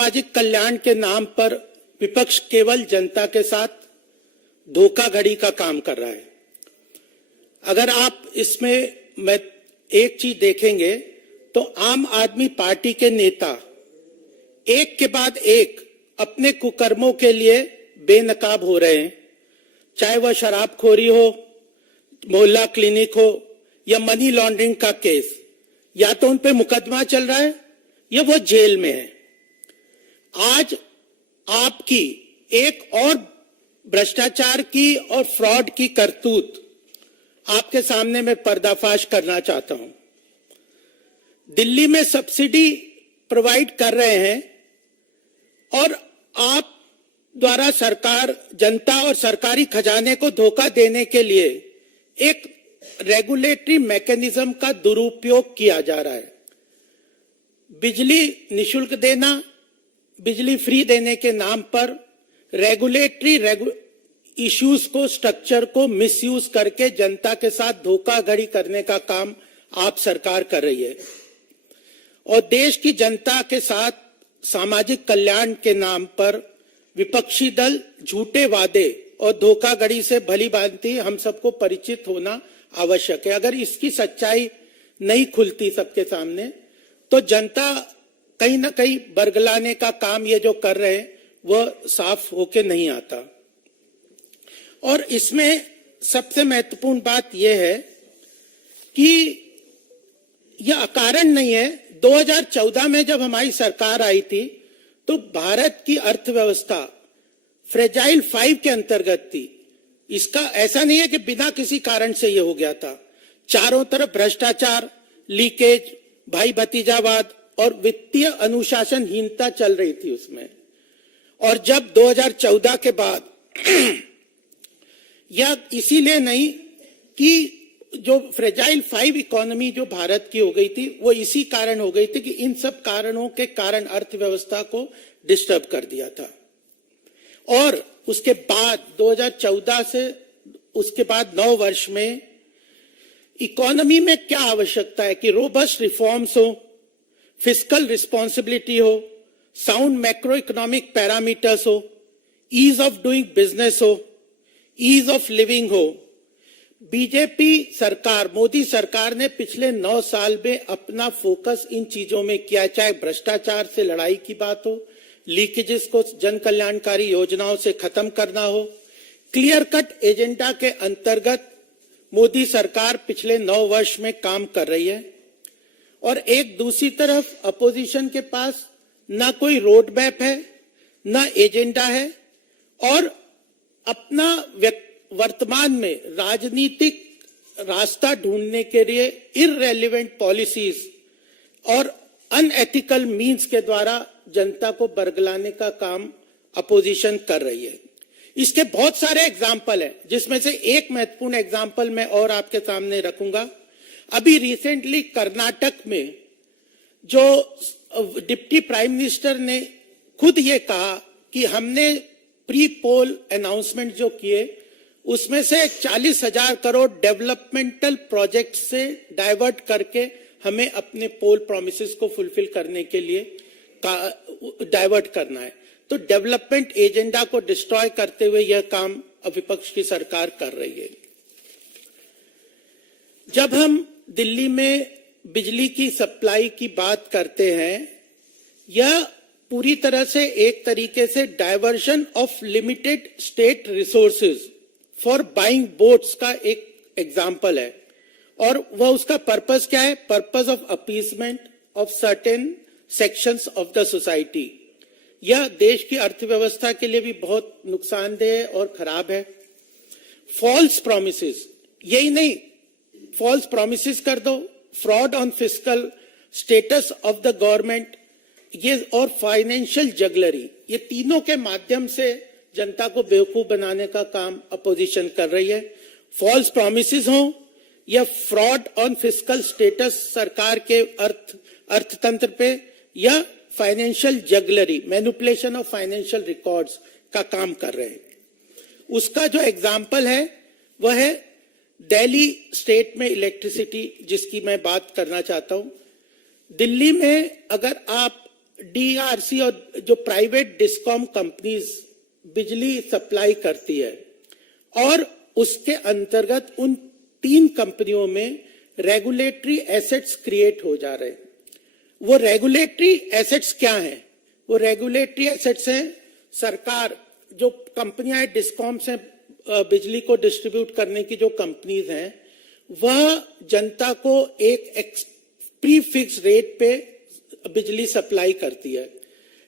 सामाजिक कल्याण के नाम पर विपक्ष केवल जनता के साथ धोखाधड़ी का काम कर रहा है। अगर आप इसमें मैं एक चीज देखेंगे तो आम आदमी पार्टी के नेता एक के बाद एक अपने कुकर्मों के लिए बेनकाब हो रहे हैं, चाहे वह शराबखोरी हो, मोहल्ला क्लिनिक हो या मनी लॉन्ड्रिंग का केस, या तो उन पे मुकदमा चल रहा है या वो जेल में है। आज आपकी एक और भ्रष्टाचार की और फ्रॉड की करतूत आपके सामने मैं पर्दाफाश करना चाहता हूं। दिल्ली में सब्सिडी प्रोवाइड कर रहे हैं और आप द्वारा सरकार जनता और सरकारी खजाने को धोखा देने के लिए एक रेगुलेटरी मैकेनिज्म का दुरुपयोग किया जा रहा है। बिजली निशुल्क देना, बिजली फ्री देने के नाम पर रेगुलेटरी इश्यूज को, स्ट्रक्चर को मिसयूज करके जनता के साथ धोखाधड़ी करने का काम आप सरकार कर रही है। और देश की जनता के साथ सामाजिक कल्याण के नाम पर विपक्षी दल झूठे वादे और धोखाधड़ी से भली भांति हम सबको परिचित होना आवश्यक है। अगर इसकी सच्चाई नहीं खुलती सबके सामने तो जनता कहीं ना कहीं बरगलाने का काम ये जो कर रहे हैं वह साफ होके नहीं आता। और इसमें सबसे महत्वपूर्ण बात यह है कि यह अकारण नहीं है। 2014 में जब हमारी सरकार आई थी तो भारत की अर्थव्यवस्था फ्रेजाइल 5 के अंतर्गत थी। इसका ऐसा नहीं है कि बिना किसी कारण से यह हो गया था। चारों तरफ भ्रष्टाचार, लीकेज, भाई भतीजावाद और वित्तीय अनुशासनहीनता चल रही थी उसमें। और जब 2014 के बाद यह इसीलिए नहीं कि जो फ्रेजाइल 5 इकोनॉमी जो भारत की हो गई थी वो इसी कारण हो गई थी कि इन सब कारणों के कारण अर्थव्यवस्था को डिस्टर्ब कर दिया था। और उसके बाद 2014 से उसके बाद 9 वर्ष में इकोनॉमी में क्या आवश्यकता है कि रोबस्ट रिफॉर्म्स हो, फिस्कल रिस्पॉन्सिबिलिटी हो, साउंड मैक्रो इकोनॉमिक पैरामीटर्स हो, ईज ऑफ डूइंग बिजनेस हो, ईज ऑफ लिविंग हो। बीजेपी सरकार, मोदी सरकार ने पिछले 9 साल में अपना फोकस इन चीजों में किया, चाहे भ्रष्टाचार से लड़ाई की बात हो, लीकेजेस को जन कल्याणकारी योजनाओं से खत्म करना हो। क्लियर कट एजेंडा के अंतर्गत मोदी सरकार पिछले 9 वर्ष में काम कर रही है। और एक दूसरी तरफ अपोजिशन के पास ना कोई रोड मैप है, ना एजेंडा है, और अपना वर्तमान में राजनीतिक रास्ता ढूंढने के लिए इररेलेवेंट पॉलिसीज और अनएथिकल मीन्स के द्वारा जनता को बरगलाने का काम अपोजिशन कर रही है। इसके बहुत सारे एग्जाम्पल हैं, जिसमें से एक महत्वपूर्ण एग्जाम्पल मैं और आपके सामने रखूंगा। अभी रिसेंटली कर्नाटक में जो डिप्टी प्राइम मिनिस्टर ने खुद ये कहा कि हमने प्री पोल अनाउंसमेंट जो किए उसमें से 40,000 करोड़ डेवलपमेंटल प्रोजेक्ट से डाइवर्ट करके हमें अपने पोल प्रोमिसेस को फुलफिल करने के लिए डाइवर्ट करना है। तो डेवलपमेंट एजेंडा को डिस्ट्रॉय करते हुए यह काम विपक्ष की सरकार कर रही है। जब हम दिल्ली में बिजली की सप्लाई की बात करते हैं, यह पूरी तरह से एक तरीके से diversion of limited state resources for buying boats का एक एग्जाम्पल है। और वह उसका पर्पस क्या है? Purpose of appeasement of certain sections of the society. यह देश की अर्थव्यवस्था के लिए भी बहुत नुकसानदेह है और खराब है। फॉल्स प्रॉमिसेस, यही नहीं, फॉल्स प्रॉमिसेस कर दो, fraud on fiscal status of the government, ये और फाइनेंशियल जगलरी, ये तीनों के माध्यम से जनता को बेवकूफ बनाने का काम अपोजिशन कर रही है। फॉल्स प्रॉमिसेस हो या फ्रॉड ऑन फिस्कल स्टेटस सरकार के अर्थतंत्र पे, या financial jugglery, manipulation of financial records का काम कर रहे हैं। उसका जो एग्जाम्पल है वह है दिल्ली स्टेट में इलेक्ट्रिसिटी, जिसकी मैं बात करना चाहता हूं। दिल्ली में अगर आप डीआरसी और जो प्राइवेट डिस्कॉम कंपनीज बिजली सप्लाई करती है और उसके अंतर्गत उन 3 कंपनियों में रेगुलेटरी एसेट्स क्रिएट हो जा रहे हैं। वो रेगुलेटरी एसेट्स क्या हैं? वो रेगुलेटरी एसेट्स हैं, सरकार जो कंपनियां डिस्कॉम से बिजली को डिस्ट्रीब्यूट करने की जो कंपनीज हैं, वह जनता को एक प्री फिक्स रेट पे बिजली सप्लाई करती है,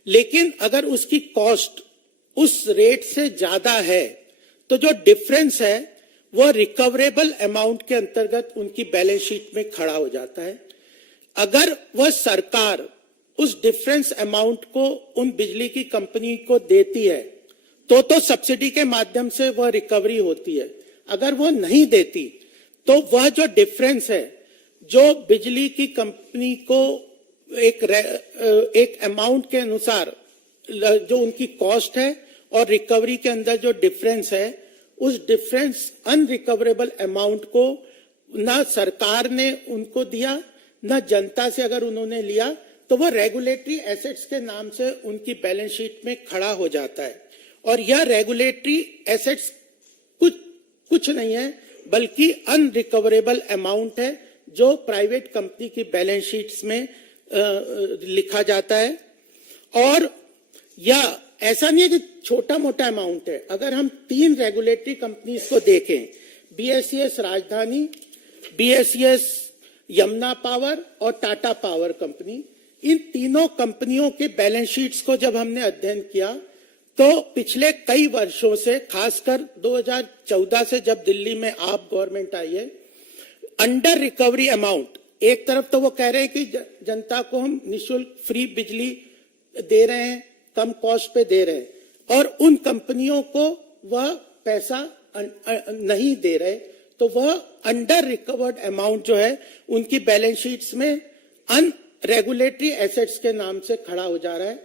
लेकिन अगर उसकी कॉस्ट उस रेट से ज्यादा है तो जो डिफरेंस है वह रिकवरेबल अमाउंट के अंतर्गत उनकी बैलेंस शीट में खड़ा हो जाता है। अगर वह सरकार उस डिफरेंस अमाउंट को उन बिजली की कंपनी को देती है तो सब्सिडी के माध्यम से वह रिकवरी होती है। अगर वो नहीं देती तो वह जो डिफरेंस है, जो बिजली की कंपनी को एक अमाउंट के अनुसार जो उनकी कॉस्ट है और रिकवरी के अंदर जो डिफरेंस है, उस डिफरेंस अनरिकवरेबल अमाउंट को ना सरकार ने उनको दिया, ना जनता से अगर उन्होंने लिया, तो वो रेगुलेटरी एसेट्स के नाम से उनकी बैलेंस शीट में खड़ा हो जाता है। और यह रेगुलेटरी एसेट्स कुछ नहीं है बल्कि अनरिकवरेबल अमाउंट है जो प्राइवेट कंपनी की बैलेंस शीट्स में लिखा जाता है। और यह ऐसा नहीं है कि छोटा मोटा अमाउंट है। अगर हम 3 रेगुलेटरी कंपनीज को देखें, बीएसईएस राजधानी, बीएसईएस यमुना पावर और टाटा पावर कंपनी, इन तीनों कंपनियों के बैलेंस शीट्स को जब हमने अध्ययन किया तो पिछले कई वर्षों से, खासकर 2014 से जब दिल्ली में आप गवर्नमेंट आई है, अंडर रिकवरी अमाउंट, एक तरफ तो वो कह रहे हैं कि जनता को हम निःशुल्क फ्री बिजली दे रहे हैं, कम कॉस्ट पे दे रहे हैं, और उन कंपनियों को वह पैसा नहीं दे रहे, तो वह अंडर रिकवर्ड अमाउंट जो है उनकी बैलेंस शीट्स में अन रेगुलेटरी एसेट्स के नाम से खड़ा हो जा रहा है।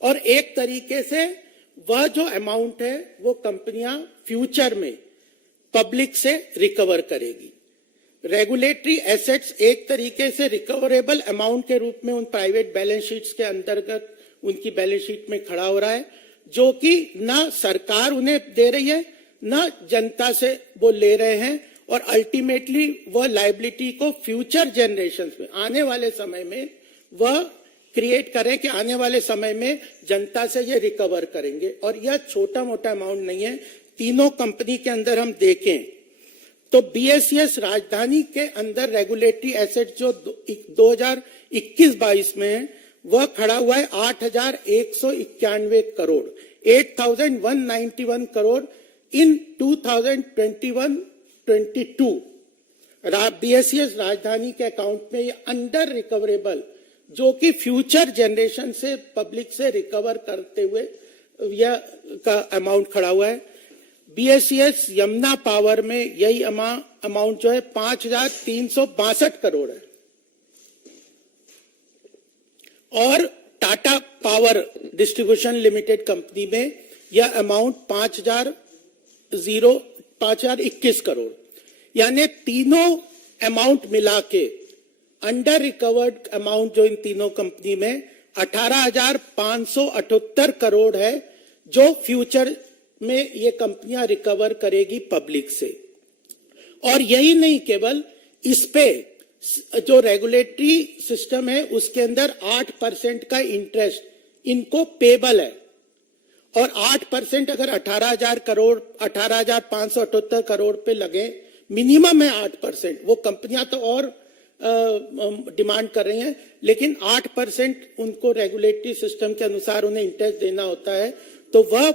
और एक तरीके से वह जो अमाउंट है वो कंपनियां फ्यूचर में पब्लिक से रिकवर करेगी। रेगुलेटरी एसेट्स एक तरीके से रिकवरेबल अमाउंट के रूप में उन प्राइवेट बैलेंस शीट्स के अंतर्गत उनकी बैलेंस शीट में खड़ा हो रहा है, जो कि ना सरकार उन्हें दे रही है ना जनता से वो ले रहे हैं, और अल्टीमेटली वह लायबिलिटी को फ्यूचर जनरेशंस में, आने वाले समय में वह क्रिएट करें कि आने वाले समय में जनता से ये रिकवर करेंगे। और यह छोटा मोटा अमाउंट नहीं है। तीनों कंपनी के अंदर हम देखें तो बीएसईएस राजधानी के अंदर रेगुलेटरी एसेट जो 2021-22 में है वह खड़ा हुआ है 8,191 करोड़, 8,191 करोड़ इन 2021-22। बीएसईएस राजधानी के अकाउंट में ये अंडर रिकवरेबल, जो कि फ्यूचर जनरेशन से पब्लिक से रिकवर करते हुए यह का अमाउंट खड़ा हुआ है। बीएसईएस यमुना पावर में यही अमाउंट जो है 5,362 करोड़ है, और Tata power distribution limited company में यह अमाउंट 5,021 करोड़, यानी तीनों अमाउंट मिला के अंडर रिकवर्ड अमाउंट जो इन तीनों कंपनी में 18,578 करोड़ है, जो फ्यूचर में ये कंपनियां रिकवर करेगी पब्लिक से। और यही नहीं, केवल इस पे जो रेगुलेटरी सिस्टम है उसके अंदर 8% का इंटरेस्ट इनको पेबल है, और 8% अगर 18,578 करोड़ पे लगे, मिनिमम है 8%। वो कंपनियां तो और डिमांड कर रही हैं, लेकिन 8% उनको रेगुलेटरी सिस्टम के अनुसार उन्हें इंटरेस्ट देना होता है, तो वह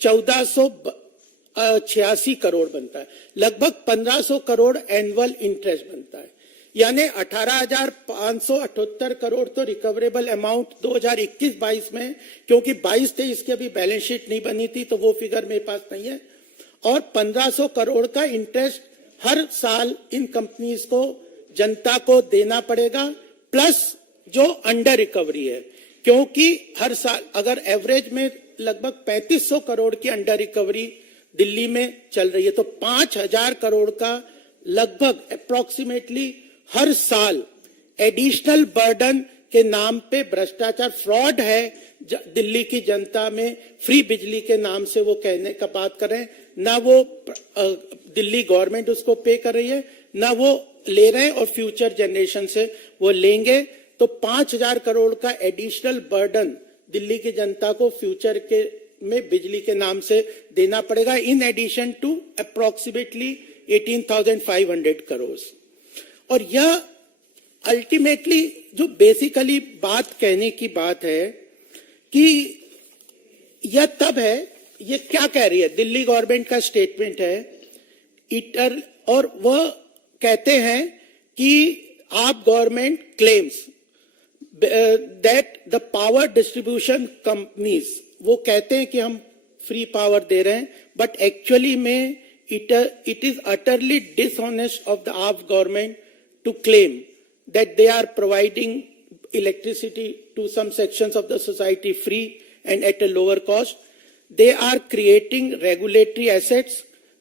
1,486 करोड़ बनता है, लगभग 1,500 करोड़ एनुअल इंटरेस्ट बनता है। यानी 18,578 करोड़ तो रिकवरेबल अमाउंट 2021-22 में, क्योंकि 22-23 की अभी बैलेंस शीट नहीं बनी थी तो वो फिगर मेरे पास नहीं है, और 1,500 करोड़ का इंटरेस्ट हर साल इन कंपनीज को जनता को देना पड़ेगा, प्लस जो अंडर रिकवरी है, क्योंकि हर साल अगर एवरेज में लगभग 3,500 करोड़ की अंडर रिकवरी दिल्ली में चल रही है, तो 5,000 करोड़ का लगभग अप्रोक्सीमेटली हर साल एडिशनल बर्डन के नाम पे भ्रष्टाचार, फ्रॉड है, दिल्ली की जनता में फ्री बिजली के नाम से वो कहने का बात कर रहे हैं, ना वो दिल्ली गवर्नमेंट उसको पे कर रही है, ना वो ले रहे हैं, और फ्यूचर जनरेशन से वो लेंगे। तो 5,000 करोड़ का एडिशनल बर्डन दिल्ली की जनता को फ्यूचर के में बिजली के नाम से देना पड़ेगा, in addition to approximately 18,500 crore. और यह अल्टीमेटली जो बेसिकली बात कहने की बात है कि यह तब है, ये क्या कह रही है, दिल्ली गवर्नमेंट का स्टेटमेंट है, और वह कहते हैं कि आप government claims that the power distribution companies, वो कहते हैं कि हम फ्री पावर दे रहे हैं, बट एक्चुअली में it is utterly dishonest of the आप government to claim that they are providing electricity to some sections of the society free and at a lower cost. They are creating regulatory assets,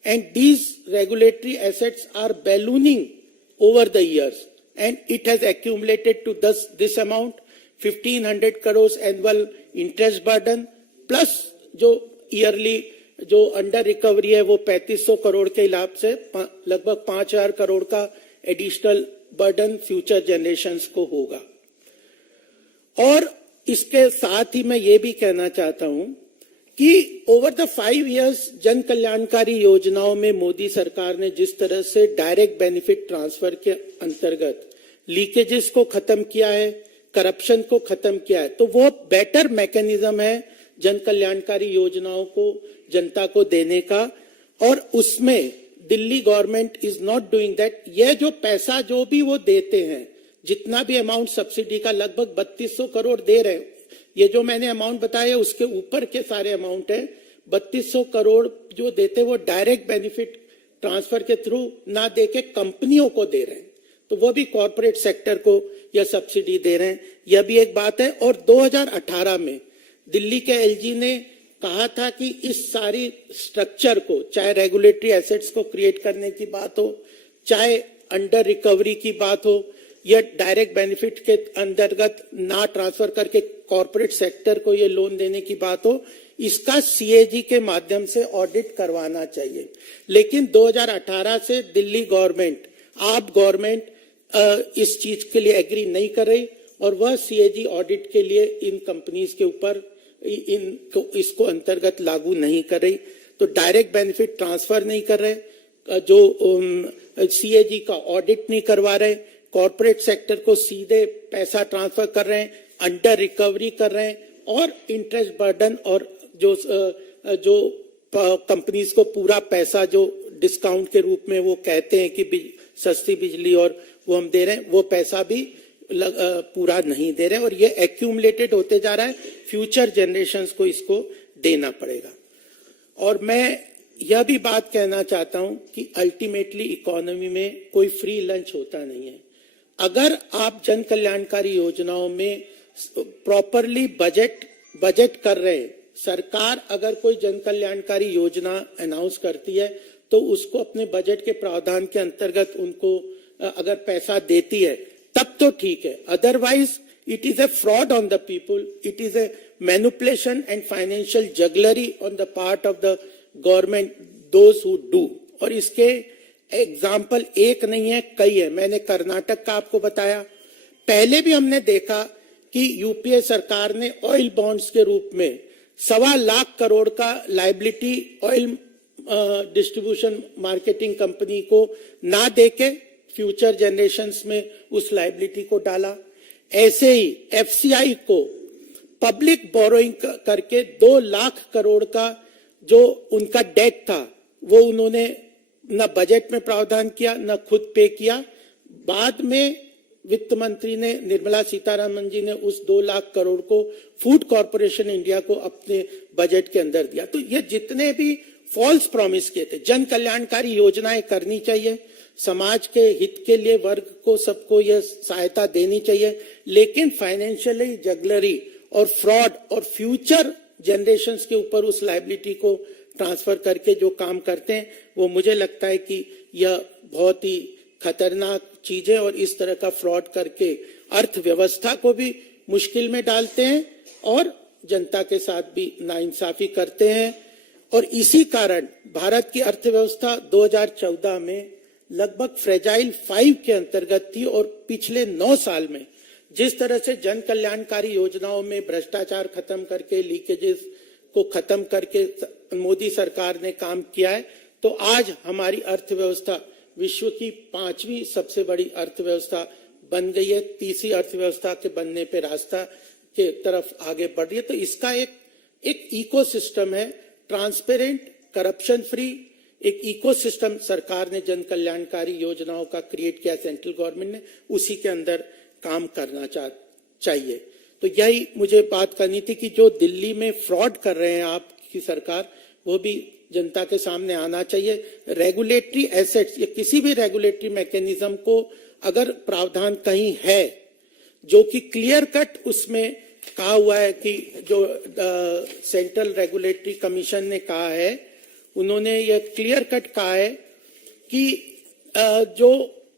and these regulatory assets are ballooning over the years, and it has accumulated to this amount, 1,500 crores annual interest burden, plus जो yearly जो under recovery है वो 3,500 करोड़ के हिसाब से लगभग 5,000 करोड़ का additional burden future generations को होगा। और इसके साथ ही मैं ये भी कहना चाहता हूं कि ओवर द 5 इयर्स जन कल्याणकारी योजनाओं में मोदी सरकार ने जिस तरह से डायरेक्ट बेनिफिट ट्रांसफर के अंतर्गत लीकेजेस को खत्म किया है, करप्शन को खत्म किया है, तो वो बेटर मैकेनिज्म है जन कल्याणकारी योजनाओं को जनता को देने का। और उसमें Delhi government is not doing that. यह जो पैसा जो भी वो देते हैं, जितना भी अमाउंट सब्सिडी का लगभग 3,200 करोड़ दे रहे हैं, ये जो मैंने अमाउंट बताया उसके ऊपर के सारे अमाउंट है। 3,200 करोड़ जो देते हैं वो डायरेक्ट बेनिफिट ट्रांसफर के थ्रू ना दे के कंपनियों को दे रहे हैं, तो वो भी कॉर्पोरेट सेक्टर को यह सब्सिडी दे रहे हैं, यह भी एक बात है। और 2018 में दिल्ली के एलजी ने कहा था कि इस सारी स्ट्रक्चर को, चाहे रेगुलेटरी एसेट्स को क्रिएट करने की बात हो, चाहे अंडर रिकवरी की बात हो, या डायरेक्ट बेनिफिट के अंतर्गत ना ट्रांसफर करके कॉर्पोरेट सेक्टर को ये लोन देने की बात हो, इसका सीएजी के माध्यम से ऑडिट करवाना चाहिए। लेकिन 2018 से दिल्ली गवर्नमेंट, आप गवर्नमेंट इस चीज के लिए एग्री नहीं कर रही, और वह सीएजी ऑडिट के लिए इन कंपनीज के ऊपर इसको अंतर्गत लागू नहीं कर रही। तो डायरेक्ट बेनिफिट ट्रांसफर नहीं कर रहे, जो सीएजी का ऑडिट नहीं करवा रहे, कॉर्पोरेट सेक्टर को सीधे पैसा ट्रांसफर कर रहे हैं, अंडर रिकवरी कर रहे हैं, और इंटरेस्ट बर्डन और जो कंपनीज को पूरा पैसा जो डिस्काउंट के रूप में वो कहते हैं कि सस्ती बिजली और वो हम दे रहे हैं, वो पैसा भी पूरा नहीं दे रहे हैं, और ये एक्यूमुलेटेड होते जा रहा है। फ्यूचर जनरेशंस को इसको देना पड़ेगा। और मैं यह भी बात कहना चाहता हूं कि अल्टीमेटली इकोनॉमी में कोई फ्री लंच होता नहीं है। अगर आप जन कल्याणकारी योजनाओं में प्रॉपरली बजट कर रहे हैं, सरकार अगर कोई जन कल्याणकारी योजना अनाउंस करती है तो उसको अपने बजट के प्रावधान के अंतर्गत उनको अगर पैसा देती है तब तो ठीक है, otherwise it is a fraud on the people, it is a manipulation and financial jugglery on the part of the government, those who do. और इसके एग्जाम्पल एक नहीं है, कई है। मैंने कर्नाटक का आपको बताया, पहले भी हमने देखा कि यूपीए सरकार ने ऑयल बॉन्ड्स के रूप में 1.25 लाख करोड़ का liability oil distribution marketing company को ना देके फ्यूचर जनरेशंस में उस लायबिलिटी को डाला। ऐसे ही एफसीआई को पब्लिक बोरोइंग करके 2 लाख करोड़ का जो उनका डेट था वो उन्होंने न बजट में प्रावधान किया, न खुद पे किया। बाद में वित्त मंत्री ने, निर्मला सीतारमण जी ने उस 2 लाख करोड़ को फूड कॉर्पोरेशन इंडिया को अपने बजट के अंदर दिया। तो ये जितने भी फॉल्स प्रॉमिस किए थे, जन कल्याणकारी योजनाएं करनी चाहिए, समाज के हित के लिए वर्ग को सबको यह सहायता देनी चाहिए, लेकिन फाइनेंशियली जगलरी और फ्रॉड और फ्यूचर जनरेशंस के ऊपर उस लायबिलिटी को ट्रांसफर करके जो काम करते हैं वो मुझे लगता है कि यह बहुत ही खतरनाक चीज है। और इस तरह का फ्रॉड करके अर्थव्यवस्था को भी मुश्किल में डालते हैं और जनता के साथ भी नाइंसाफी करते हैं। और इसी कारण भारत की अर्थव्यवस्था 2014 में लगभग फ्रेजाइल 5 के अंतर्गत थी और पिछले 9 साल में जिस तरह से जन कल्याणकारी योजनाओं में भ्रष्टाचार खत्म करके, लीकेजेस को खत्म करके मोदी सरकार ने काम किया है, तो आज हमारी अर्थव्यवस्था विश्व की 5वीं सबसे बड़ी अर्थव्यवस्था बन गई है, तीसरी अर्थव्यवस्था के बनने पे रास्ता के तरफ आगे बढ़ रही है। तो इसका एक इकोसिस्टम है, ट्रांसपेरेंट, करप्शन फ्री एक इकोसिस्टम सरकार ने जन कल्याणकारी योजनाओं का क्रिएट किया, सेंट्रल गवर्नमेंट ने, उसी के अंदर काम करना चाहिए। तो यही मुझे बात करनी थी कि जो दिल्ली में फ्रॉड कर रहे हैं आपकी सरकार, वो भी जनता के सामने आना चाहिए। रेगुलेटरी एसेट्स या किसी भी रेगुलेटरी मैकेनिज्म को अगर प्रावधान कहीं है जो कि क्लियर कट उसमें कहा हुआ है कि जो सेंट्रल रेगुलेटरी कमीशन ने कहा है, उन्होंने ये क्लियर कट कहा है कि जो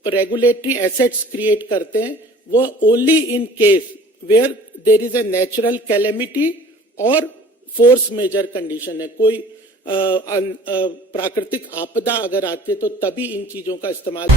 रेगुलेटरी एसेट्स क्रिएट करते हैं वो only in case where there is a natural calamity और फोर्स मेजर कंडीशन है। कोई प्राकृतिक आपदा अगर आती है तो तभी इन चीजों का इस्तेमाल